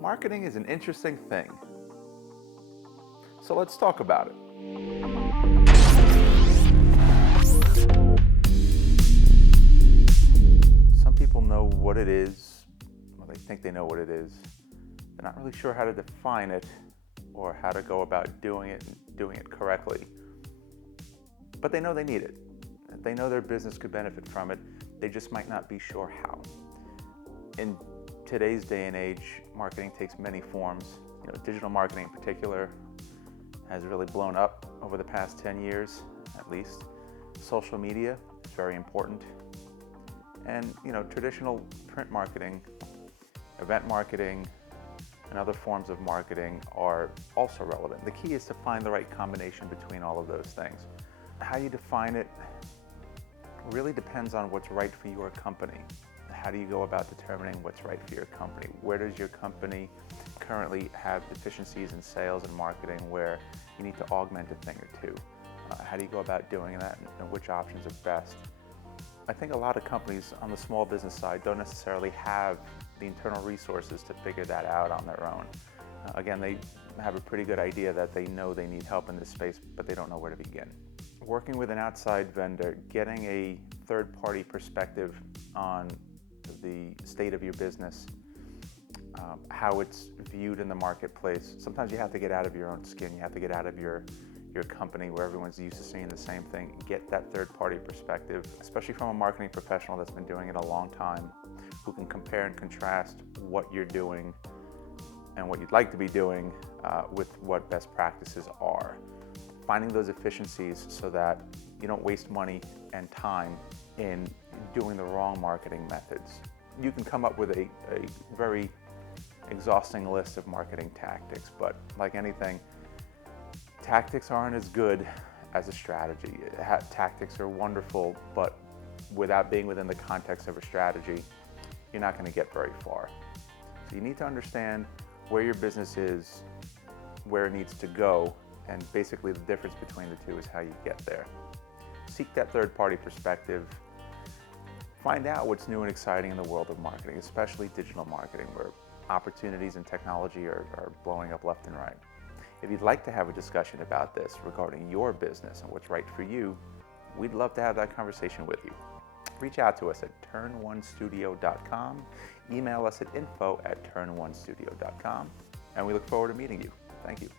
Marketing is an interesting thing. So let's talk about it. Some people know what it is, or they think they know what it is. They're not really sure how to define it or how to go about doing it and doing it correctly. But they know they need it. They know their business could benefit from it. They just might not be sure how. In today's day and age, marketing takes many forms. Digital marketing in particular has really blown up over the past 10 years, at least. Social media is very important. And traditional print marketing, event marketing, and other forms of marketing are also relevant. The key is to find the right combination between all of those things. How you define it really depends on what's right for your company. How do you go about determining what's right for your company? Where does your company currently have deficiencies in sales and marketing where you need to augment a thing or two? How do you go about doing that, and which options are best? I think a lot of companies on the small business side don't necessarily have the internal resources to figure that out on their own. Again, they have a pretty good idea that they know they need help in this space, but they don't know where to begin. Working with an outside vendor, getting a third-party perspective on the state of your business, how it's viewed in the marketplace. Sometimes you have to get out of your own skin. You have to get out of your company where everyone's used to seeing the same thing. Get that third-party perspective, especially from a marketing professional that's been doing it a long time, who can compare and contrast what you're doing and what you'd like to be doing with what best practices are. Finding those efficiencies so that you don't waste money and time in doing the wrong marketing methods. You can come up with a very exhausting list of marketing tactics, but like anything, tactics aren't as good as a strategy. Tactics are wonderful, but without being within the context of a strategy, you're not going to get very far. So you need to understand where your business is, where it needs to go, and basically the difference between the two is how you get there. Seek that third-party perspective. Find out what's new and exciting in the world of marketing, especially digital marketing, where opportunities and technology are blowing up left and right. If you'd like to have a discussion about this regarding your business and what's right for you, we'd love to have that conversation with you. Reach out to us at turn1studio.com, email us at info@turn1studio.com, and we look forward to meeting you. Thank you.